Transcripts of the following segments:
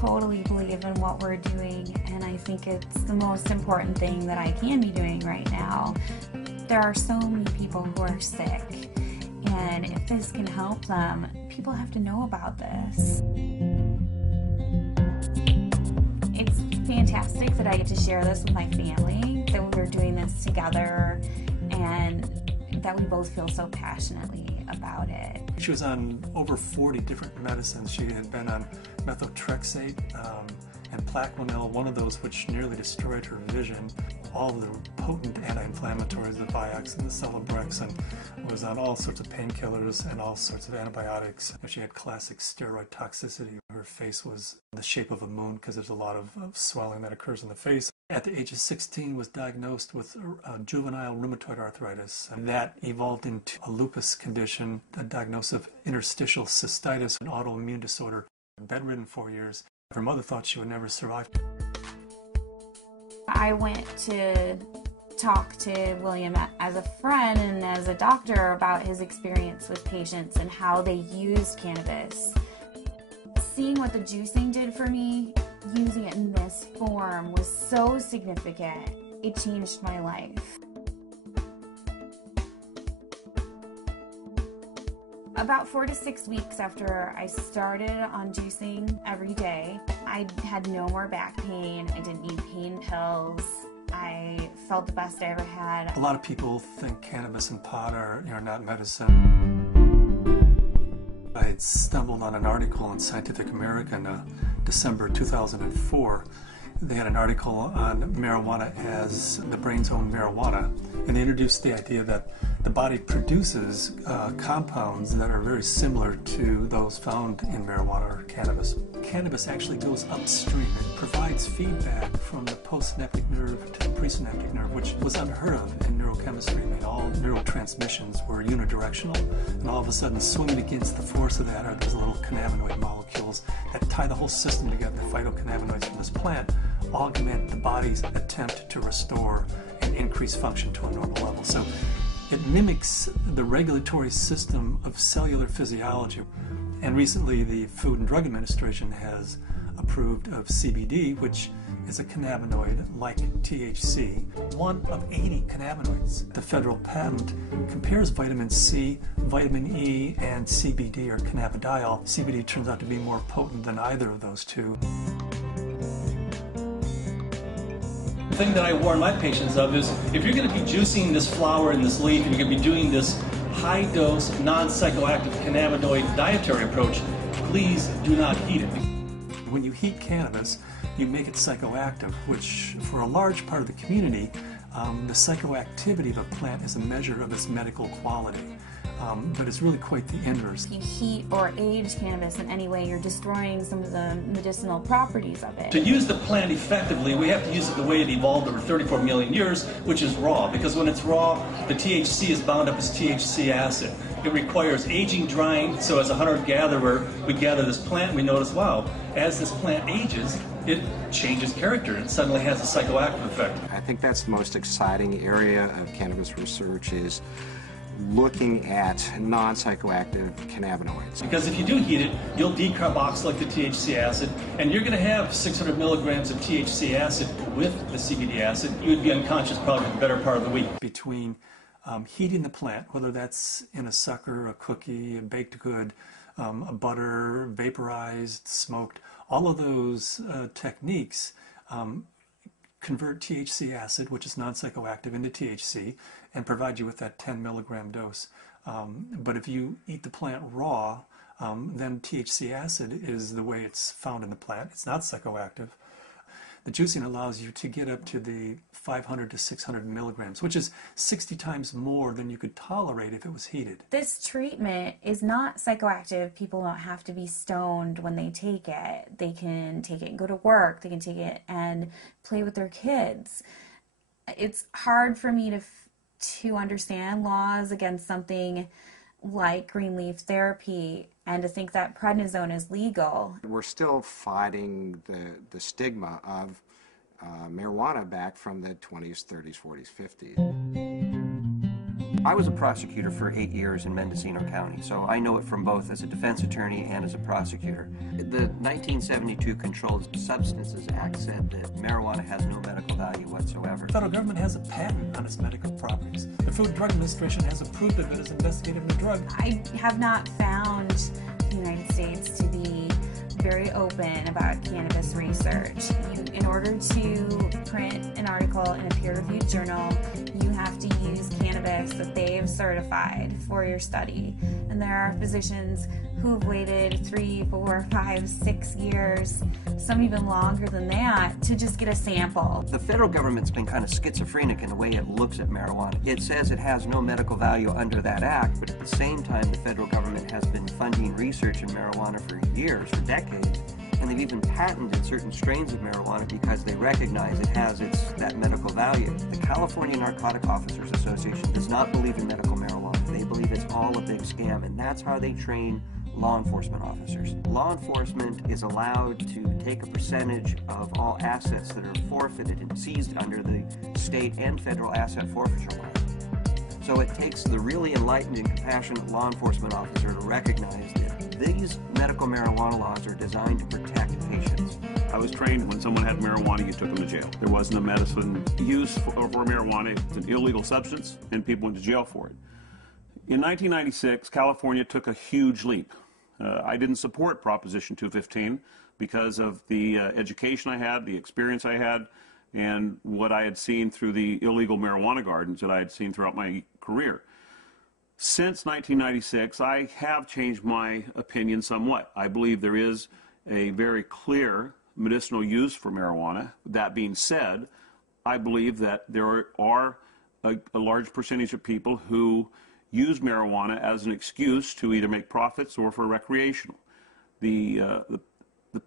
totally believe in what we're doing, and I think it's the most important thing that I can be doing right now. There are so many people who are sick, and if this can help them, people have to know about this. It's fantastic that I get to share this with my family, that we're doing this together, and that we both feel so passionately about it. She was on over 40 different medicines. She had been on methotrexate and Plaquenil, one of those which nearly destroyed her vision. All the potent anti-inflammatories, the Vioxx and the Celebrex, and was on all sorts of painkillers and all sorts of antibiotics. She had classic steroid toxicity. Her face was the shape of a moon because there's a lot of swelling that occurs in the face. At the age of 16 was diagnosed with juvenile rheumatoid arthritis, and that evolved into a lupus condition, a diagnosis of interstitial cystitis, an autoimmune disorder. Bedridden 4 years. Her mother thought she would never survive. I went to talk to William as a friend and as a doctor about his experience with patients and how they used cannabis. Seeing what the juicing did for me, using it in this form, was so significant. It changed my life. About 4 to 6 weeks after I started on juicing every day, I had no more back pain. I didn't need pain pills. I felt the best I ever had. A lot of people think cannabis and pot are not medicine. I had stumbled on an article in Scientific American, December 2004. They had an article on marijuana as the brain's own marijuana, and they introduced the idea that the body produces compounds that are very similar to those found in marijuana or cannabis. Cannabis actually goes upstream. It provides feedback from the postsynaptic nerve to the presynaptic nerve, which was unheard of in neurochemistry. I mean, all neurotransmissions were unidirectional, and all of a sudden, swimming against the force of that are these little cannabinoid molecules that tie the whole system together. The phytocannabinoids from this plant augment the body's attempt to restore and increase function to a normal level. So it mimics the regulatory system of cellular physiology. And recently the Food and Drug Administration has approved of CBD, which is a cannabinoid like THC, one of 80 cannabinoids. The federal patent compares vitamin C, vitamin E, and CBD, or cannabidiol. CBD turns out to be more potent than either of those two. The thing that I warn my patients of is, if you're going to be juicing this flower and this leaf, and you're going to be doing this high-dose, non-psychoactive cannabinoid dietary approach, please do not heat it. When you heat cannabis, you make it psychoactive, which for a large part of the community, the psychoactivity of a plant is a measure of its medical quality. But it's really quite the inverse. If you heat or age cannabis in any way, you're destroying some of the medicinal properties of it. To use the plant effectively, we have to use it the way it evolved over 34 million years, which is raw. Because when it's raw, the THC is bound up as THC acid. It requires aging, drying, so as a hunter-gatherer, we gather this plant and we notice, wow, as this plant ages, it changes character and suddenly has a psychoactive effect. I think that's the most exciting area of cannabis research, is looking at non-psychoactive cannabinoids. Because if you do heat it, you'll decarboxylate the THC acid, and you're going to have 600 milligrams of THC acid with the CBD acid. You would be unconscious probably for the better part of the week. Between heating the plant, whether that's in a sucker, a cookie, a baked good, a butter, vaporized, smoked, all of those techniques convert THC acid, which is non-psychoactive, into THC and provide you with that 10 milligram dose. But if you eat the plant raw, then THC acid is the way it's found in the plant. It's not psychoactive. The juicing allows you to get up to the 500 to 600 milligrams, which is 60 times more than you could tolerate if it was heated. This treatment is not psychoactive. People don't have to be stoned when they take it. They can take it and go to work. They can take it and play with their kids. It's hard for me to understand laws against something like green leaf therapy and to think that prednisone is legal. We're still fighting the stigma of marijuana back from the 20s, 30s, 40s, 50s. I was a prosecutor for 8 years in Mendocino County, so I know it from both as a defense attorney and as a prosecutor. The 1972 Controlled Substances Act said that marijuana has no medical value whatsoever. The federal government has a patent on its medical properties. The Food and Drug Administration has approved of it as investigative new drug. I have not found the United States to be very open about cannabis research. In order to print an article in a peer-reviewed journal, you have to use cannabis that they've certified for your study. And there are physicians who have waited 3, 4, 5, 6 years, some even longer than that, to just get a sample. The federal government's been kind of schizophrenic in the way it looks at marijuana. It says it has no medical value under that act, but at the same time, the federal government has been funding research in marijuana for years, for decades. And they've even patented certain strains of marijuana because they recognize it has that medical value. The California Narcotic Officers Association does not believe in medical marijuana. They believe it's all a big scam, and that's how they train law enforcement officers. Law enforcement is allowed to take a percentage of all assets that are forfeited and seized under the state and federal asset forfeiture law. So it takes the really enlightened and compassionate law enforcement officer to recognize that these medical marijuana laws are designed to protect patients. I was trained when someone had marijuana, you took them to jail. There wasn't a medicine use for marijuana. It's an illegal substance, and people went to jail for it. In 1996, California took a huge leap. I didn't support Proposition 215 because of the education I had, the experience I had, and what I had seen through the illegal marijuana gardens that I had seen throughout my career. Since 1996, I have changed my opinion somewhat. I believe there is a very clear medicinal use for marijuana. That being said, I believe that there are a large percentage of people who use marijuana as an excuse to either make profits or for recreational. The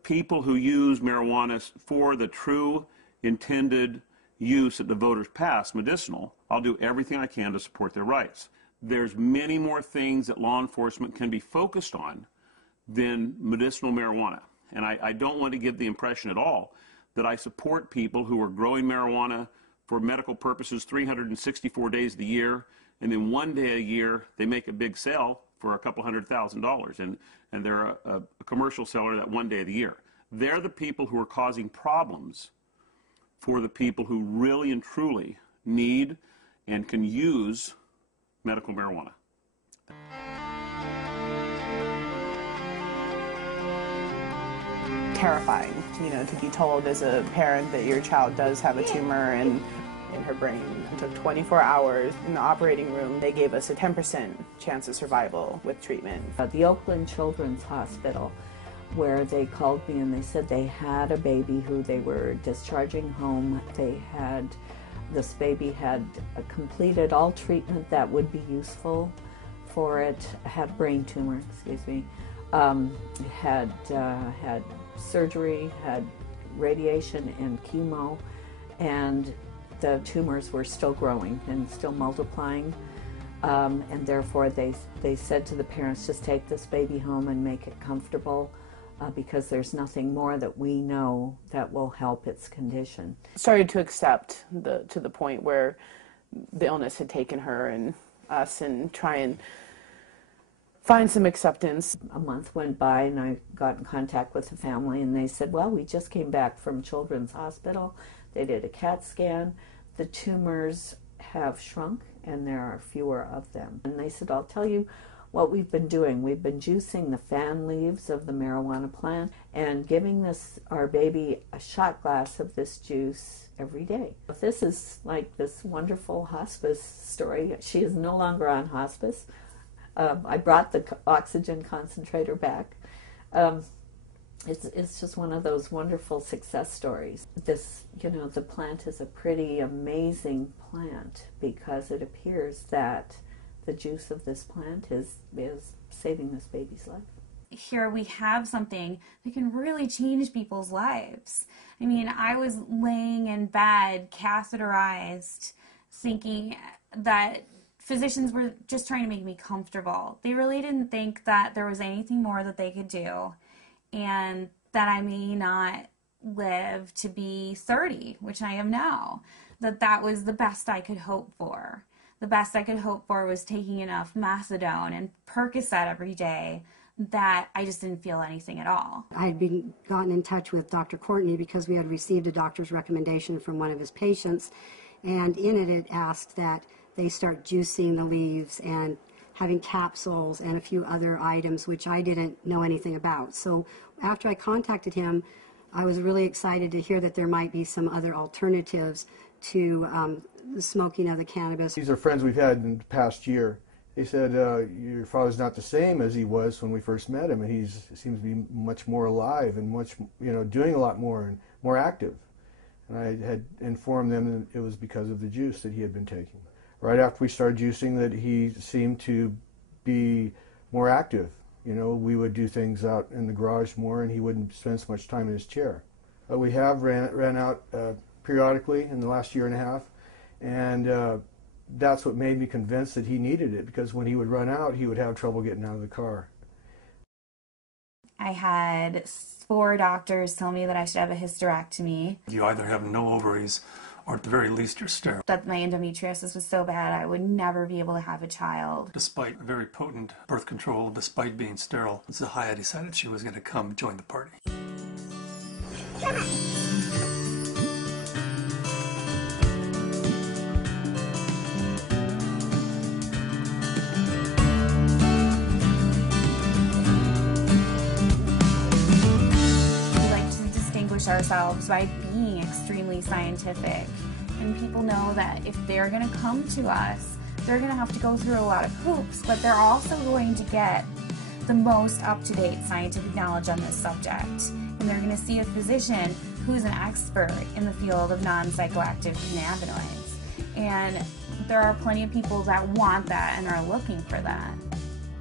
people who use marijuana for the true intended use that the voters passed, medicinal, I'll do everything I can to support their rights. There's many more things that law enforcement can be focused on than medicinal marijuana. And I don't want to give the impression at all that I support people who are growing marijuana for medical purposes 364 days of the year, and then one day a year they make a big sale for a couple $100,000, and they're a commercial seller that one day of the year. They're the people who are causing problems for the people who really and truly need and can use medical marijuana. Terrifying, to be told as a parent that your child does have a tumor in her brain. It took 24 hours in the operating room. They gave us a 10% chance of survival with treatment. The Oakland Children's Hospital, where they called me and they said they had a baby who they were discharging home. This baby had completed all treatment that would be useful for it, had a brain tumor, had surgery, had radiation and chemo, and the tumors were still growing and still multiplying, and therefore they said to the parents, just take this baby home and make it comfortable, because there's nothing more that we know that will help its condition. Started to accept to the point where the illness had taken her and us, and try and find some acceptance. A month went by and I got in contact with the family, and they said, well, we just came back from Children's Hospital. They did a CAT scan. The tumors have shrunk and there are fewer of them. And they said, I'll tell you what we've been doing. We've been juicing the fan leaves of the marijuana plant and giving our baby a shot glass of this juice every day. This is like this wonderful hospice story. She is no longer on hospice. I brought the oxygen concentrator back. It's just one of those wonderful success stories. The plant is a pretty amazing plant because it appears that the juice of this plant is saving this baby's life. Here we have something that can really change people's lives. I mean, I was laying in bed, catheterized, thinking that physicians were just trying to make me comfortable. They really didn't think that there was anything more that they could do, and that I may not live to be 30, which I am now. That was the best I could hope for. the best I could hope for was taking enough methadone and Percocet every day that I just didn't feel anything at all. I had gotten in touch with Dr. Courtney because we had received a doctor's recommendation from one of his patients, and in it asked that they start juicing the leaves and having capsules and a few other items which I didn't know anything about. So after I contacted him, I was really excited to hear that there might be some other alternatives to the smoking of the cannabis. These are friends we've had in the past year. They said, your father's not the same as he was when we first met him, and he seems to be much more alive and much, doing a lot more and more active. And I had informed them that it was because of the juice that he had been taking. Right after we started juicing, that he seemed to be more active. We would do things out in the garage more, and he wouldn't spend so much time in his chair. We have ran out periodically in the last year and a half, and that's what made me convinced that he needed it, because when he would run out, he would have trouble getting out of the car. I had 4 doctors tell me that I should have a hysterectomy. You either have no ovaries, or at the very least you're sterile. That my endometriosis was so bad I would never be able to have a child. Despite very potent birth control, despite being sterile, Zahaya decided she was going to come join the party. Ourselves by being extremely scientific, and people know that if they're going to come to us, they're going to have to go through a lot of hoops, but they're also going to get the most up-to-date scientific knowledge on this subject, and they're going to see a physician who's an expert in the field of non-psychoactive cannabinoids, and there are plenty of people that want that and are looking for that.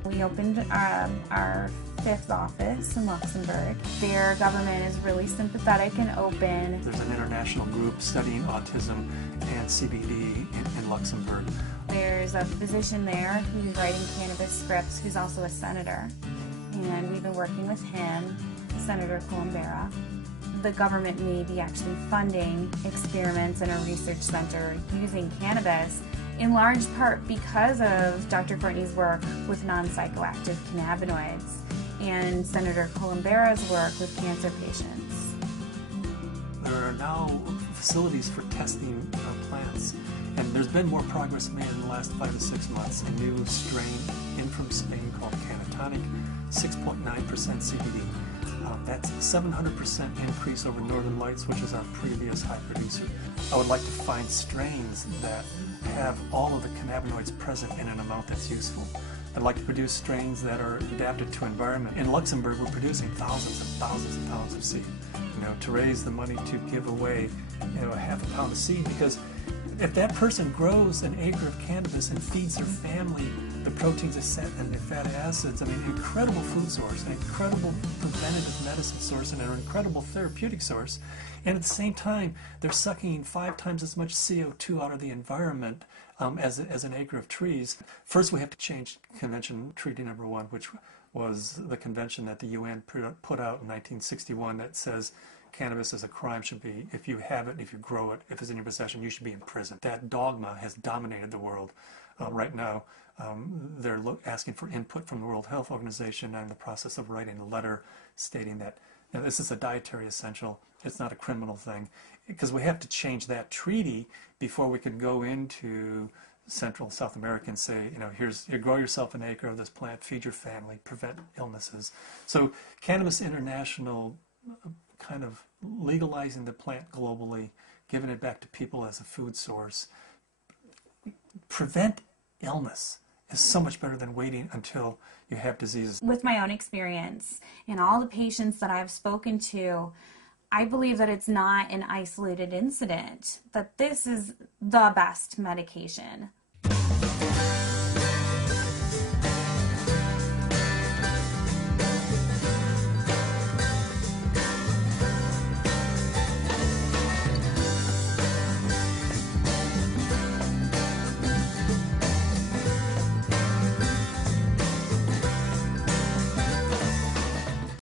We opened our 5th office in Luxembourg. Their government is really sympathetic and open. There's an international group studying autism and CBD in Luxembourg. There's a physician there who's writing cannabis scripts who's also a senator, and we've been working with him, Senator Columbera. The government may be actually funding experiments in a research center using cannabis, in large part because of Dr. Courtney's work with non-psychoactive cannabinoids and Senator Columbera's work with cancer patients. There are now facilities for testing plants, and there's been more progress made in the last 5 to 6 months. A new strain in from Spain called Cannatonic, 6.9% CBD. That's a 700% increase over Northern Lights, which is our previous high producer. I would like to find strains that have all of the cannabinoids present in an amount that's useful. I'd like to produce strains that are adapted to environment. In Luxembourg, we're producing thousands and thousands and pounds of seed, to raise the money to give away, a half a pound of seed, because if that person grows an acre of cannabis and feeds their family the proteins and the fatty acids, incredible food source, an incredible preventative medicine source, and an incredible therapeutic source, and at the same time, they're sucking 5 times as much CO2 out of the environment as an acre of trees. First, we have to change Convention Treaty Number 1, which was the convention that the UN put out in 1961 that says cannabis as a crime should be, if you have it, if you grow it, if it's in your possession, you should be in prison. That dogma has dominated the world right now. They're asking for input from the World Health Organization. I'm in the process of writing a letter stating that this is a dietary essential. It's not a criminal thing, because we have to change that treaty before we can go into Central and South America and say, you grow yourself an acre of this plant, feed your family, prevent illnesses. So Cannabis International kind of legalizing the plant globally, giving it back to people as a food source, prevent illness is so much better than waiting until you have diseases. With my own experience and all the patients that I've spoken to, I believe that it's not an isolated incident, that this is the best medication